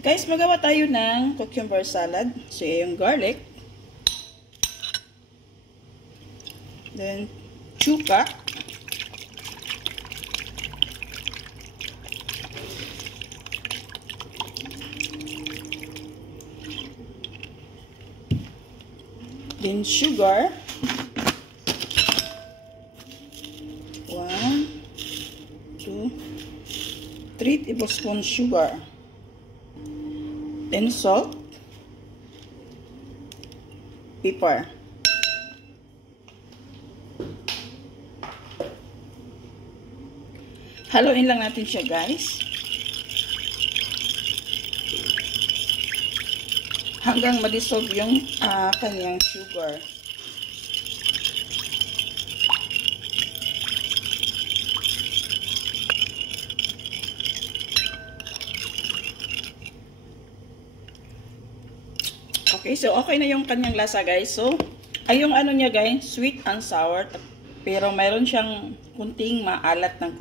Guys, magawa tayo ng cucumber salad. So, yung garlic. Then, chuka. Then, sugar. 1, 2, 3 tablespoons sugar. Then salt, pepper. Haluin lang natin siya, guys. Hanggang ma-dissolve yung kanyang sugar. Okay, so okay na yung kanyang lasa, guys. So, ay yung ano niya, guys, sweet and sour. Pero mayroon siyang kunting maalat ng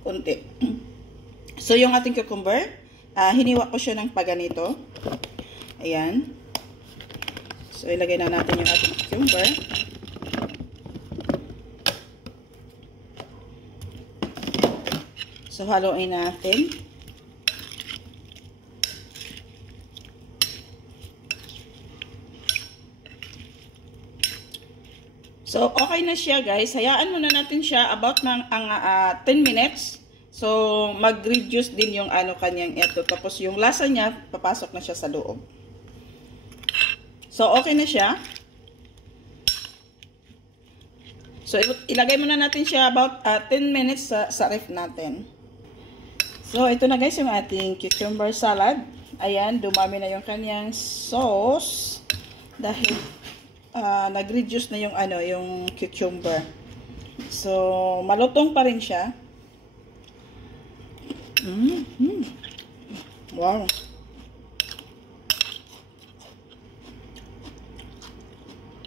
kunti. So, yung ating cucumber, hiniwa ko siya ng paganito. Ayan. So, ilagay na natin yung ating cucumber. So, haluin natin. So, okay na siya, guys. Hayaan muna natin siya about ng 10 minutes. So, mag-reduce din yung kanyang ito. Tapos, yung lasa niya, papasok na siya sa loob. So, okay na siya. So, ilagay muna natin siya about 10 minutes sa ref natin. So, ito na, guys, yung ating cucumber salad. Ayan, dumami na yung kanyang sauce. Dahil nag-reduce na yung cucumber. So, malutong pa rin siya. Wow.